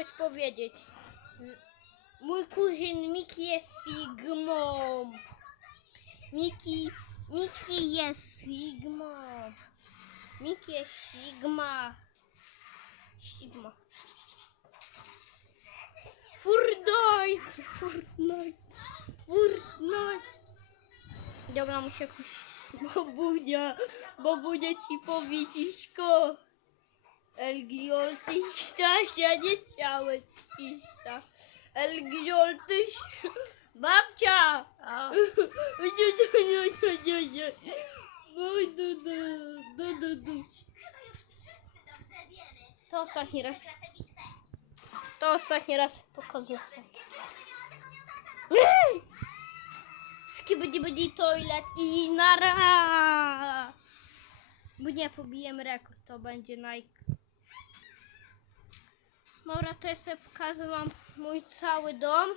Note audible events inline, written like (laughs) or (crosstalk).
coś powiedzieć. Z... Mój kuzyn Miki jest Sigmą. Miki, Miki jest Sigma. Miki jest Sigma. Sigma. Fortnite, Fortnite, Fortnite. Dobra, muszę jakoś... (laughs) Babunia, babunia ci powiedzisko. Elgiol tyś Stasia, nie chciałem ciścia. Elgiol tyś... Babcia! Nie, nie, nie, nie, nie, nie. No, no, no. To ostatni raz. To ostatni raz pokazuję. Skibidi bidi toilet i nara! Bo nie pobijemy rekord, to będzie Nike. Dobra, to ja sobie wam mój cały dom.